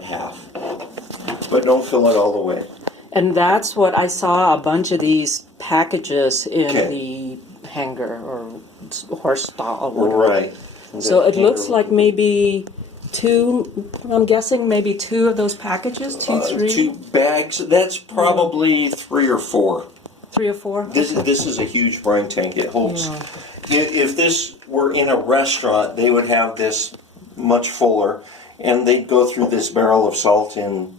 about half. But don't fill it all the way. And that's what I saw, a bunch of these packages in Okay. the hangar or horse stall or whatever. Right. So it looks like maybe two, I'm guessing maybe two of those packages, three, 2 bags. That's probably 3 or 4. 3 or 4. This is a huge brine tank. It holds. Yeah. If this were in a restaurant, they would have this much fuller, and they'd go through this barrel of salt in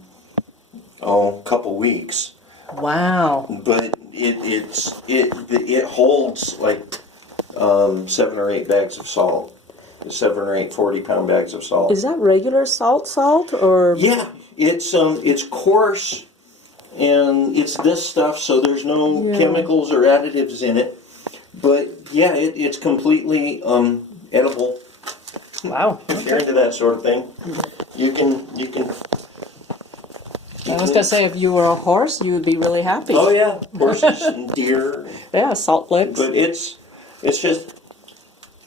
a couple weeks. Wow. But it holds like 7 or 8 bags of salt, 7 or 8 40-pound bags of salt. Is that regular salt or? Yeah, it's coarse, and it's this stuff, so there's no chemicals or additives in it. But yeah, it's completely edible. Wow. If you're into that sort of thing, you can. I was gonna say, if you were a horse, you would be really happy. Oh yeah, horses and deer. Yeah, salt licks. But it's just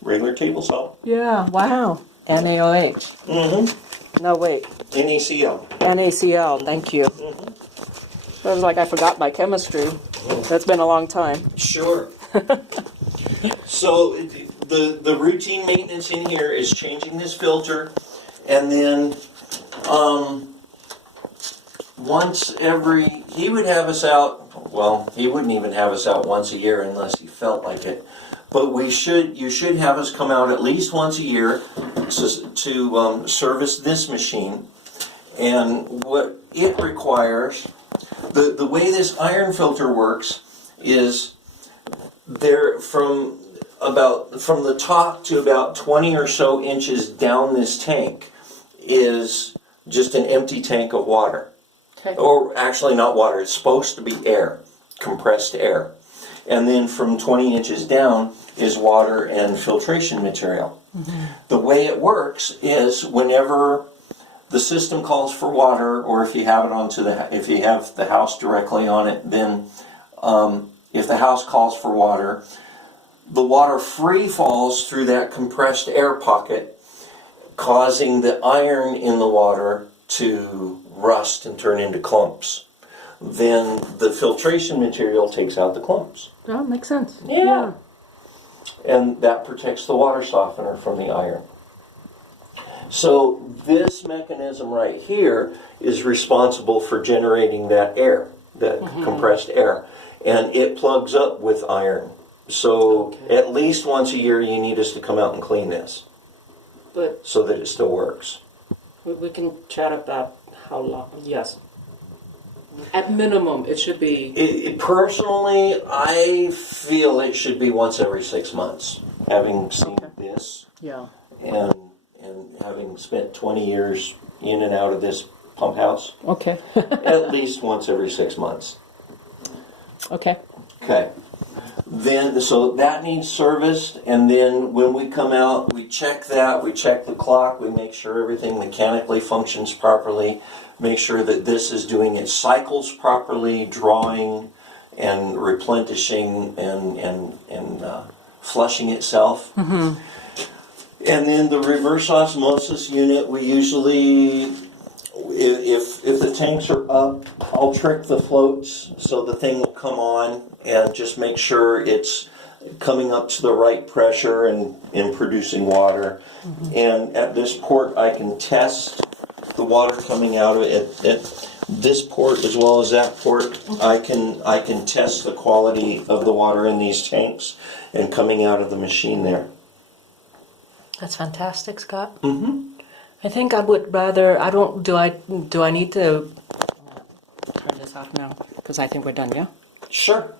regular table salt. Yeah. Wow. NaOH. Mm-hmm. No, wait. NaCl. NaCl. Thank you. It was like I forgot my chemistry. That's been a long time. Sure. So the routine maintenance in here is changing this filter, and then once he would have us out. Well, he wouldn't even have us out once a year unless he felt like it. But you should have us come out at least once a year to service this machine, and what it requires. The way this iron filter works is from the top to about 20 or so inches down this tank is just an empty tank of water. Okay. Or actually not water, it's supposed to be air, compressed air. And then from 20 inches down is water and filtration material. Mm-hmm. The way it works is whenever the system calls for water, or if you have if you have the house directly on it, then if the house calls for water, the water free falls through that compressed air pocket, causing the iron in the water to rust and turn into clumps. Then the filtration material takes out the clumps. Oh, makes sense. Yeah. And that protects the water softener from the iron. So this mechanism right here is responsible for generating that air, that compressed air. And it plugs up with iron. So at least once a year you need us to come out and clean this. But so that it still works. we can chat about how long. Yes. At minimum, it should be. Personally, I feel it should be once every 6 months. Having seen this, and having spent 20 years in and out of this pump house, at least once every 6 months. Okay. Then, so that needs serviced, and then when we come out, we check that, we check the clock, we make sure everything mechanically functions properly, make sure that this is doing its cycles properly, drawing and replenishing and flushing itself. Mm-hmm. And then the reverse osmosis unit, we usually, if the tanks are up, I'll trick the floats so the thing will come on and just make sure it's coming up to the right pressure and producing water. Mm-hmm. And at this port, I can test the water coming out of it. At this port as well as that port, I can test the quality of the water in these tanks and coming out of the machine there. That's fantastic, Scott. Mm-hmm. I think I would rather. Do I need to turn this off now? Because I think we're done. Yeah. Sure.